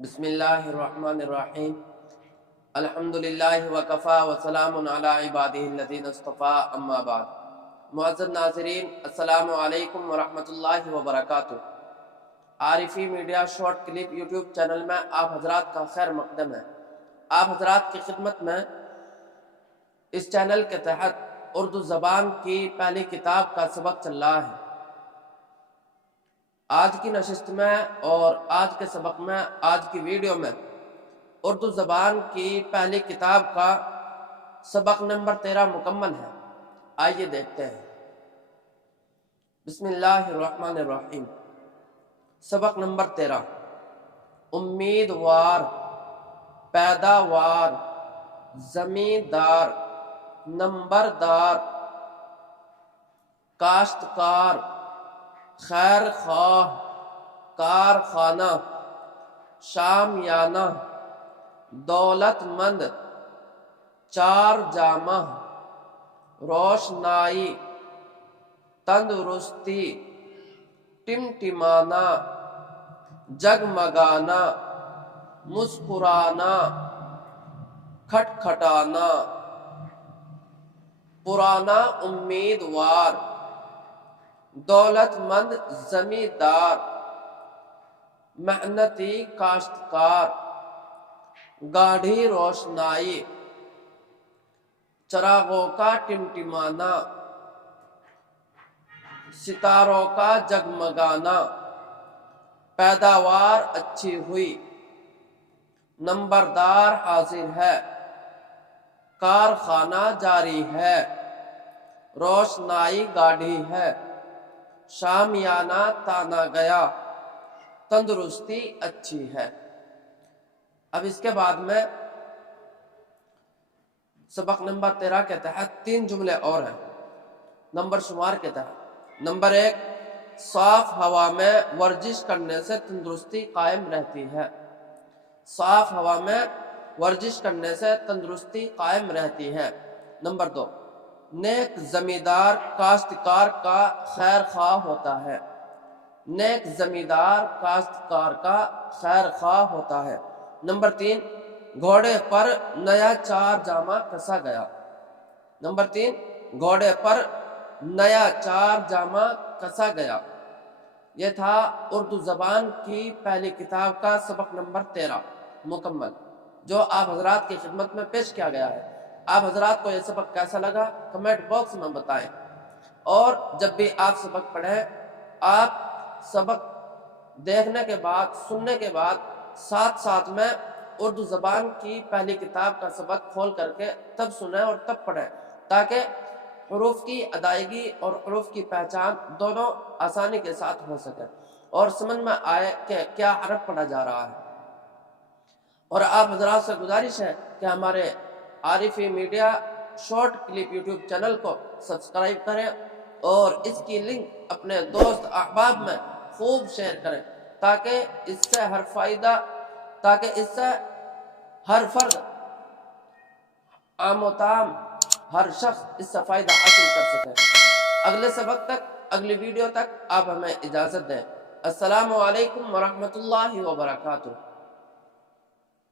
بسم اللہ الرحمن الرحیم الحمدللہ وکفا وسلام علی عبادہ الذین اصطفیٰ اما بعد۔ معزز ناظرین، السلام علیکم ورحمۃ اللہ وبرکاتہ۔ Arifi media short clip YouTube channel میں آپ حضرات کا خیر مقدم ہے۔ آپ حضرات کی خدمت میں اس چینل کے تحت اردو زبان کی پہلی کتاب کا سبق چل رہا ہے۔ آج کی نشست میں اور آج کے سبق میں، آج کی ویڈیو میں اردو زبان کی پہلی کتاب کا سبق نمبر 13 مکمل ہے۔ آئیے دیکھتے ہیں۔ بسم اللہ الرحمن الرحیم۔ سبق نمبر 13، امیدوار، پیداوار، زمیندار، نمبردار، کاشتکار، خیر خواہ، کارخانہ، شامیانہ، دولت مند، چار جامہ، روشنائی، تندرستی، ٹمٹمانا، جگمگانا، مسکرانا، کھٹکھٹانا۔ پرانا امیدوار، دولت مند زمیندار، محنتی کاشتکار، گاڑھی روشنائی، چراغوں کا ٹمٹمانا، ستاروں کا جگمگانا، پیداوار اچھی ہوئی، نمبردار حاضر ہے، کارخانہ جاری ہے، روشنائی گاڑھی ہے، شامیانہ تانا گیا، تندرستی اچھی ہے۔ اب اس کے بعد میں سبق نمبر 13 کے تحت 3 جملے اور ہیں نمبر شمار کے تحت۔ نمبر 1، صاف ہوا میں ورزش کرنے سے تندرستی قائم رہتی ہے۔ صاف ہوا میں ورزش کرنے سے تندرستی قائم رہتی ہے۔ نمبر 2، نیک زمیندار کاشتکار کا خیر خواہ ہوتا ہے۔ نیک زمیندار کاشتکار کا خیر خواہ ہوتا ہے۔ نمبر 3، گھوڑے پر نیا چار جامہ کسا گیا۔ نمبر 3، گھوڑے پر نیا چار جامہ کسا گیا۔ یہ تھا اردو زبان کی پہلی کتاب کا سبق نمبر 13 مکمل، جو آپ حضرات کی خدمت میں پیش کیا گیا ہے۔ آپ حضرات کو یہ سبق کیسا لگا کمنٹ باکس میں بتائیں، اور جب بھی آپ سبق پڑھیں، آپ سبق دیکھنے کے بعد، سننے کے بعد، ساتھ ساتھ میں اردو زبان کی پہلی کتاب کا سبق کھول کر کے تب سنیں اور تب پڑھیں، تاکہ حروف کی ادائیگی اور حروف کی پہچان دونوں آسانی کے ساتھ ہو سکے اور سمجھ میں آئے کہ کیا حرف پڑھا جا رہا ہے۔ اور آپ حضرات سے گزارش ہے کہ ہمارے Arifi media short clip YouTube channel کو سبسکرائب کریں اور اس کی لنک اپنے دوست احباب میں خوب شیئر کریں، تاکہ اس سے ہر فرد، عام و تام، ہر شخص اس سے فائدہ حاصل کر سکے۔ اگلے سبق تک، اگلی ویڈیو تک آپ ہمیں اجازت دیں۔ السلام علیکم ورحمۃ اللہ وبرکاتہ۔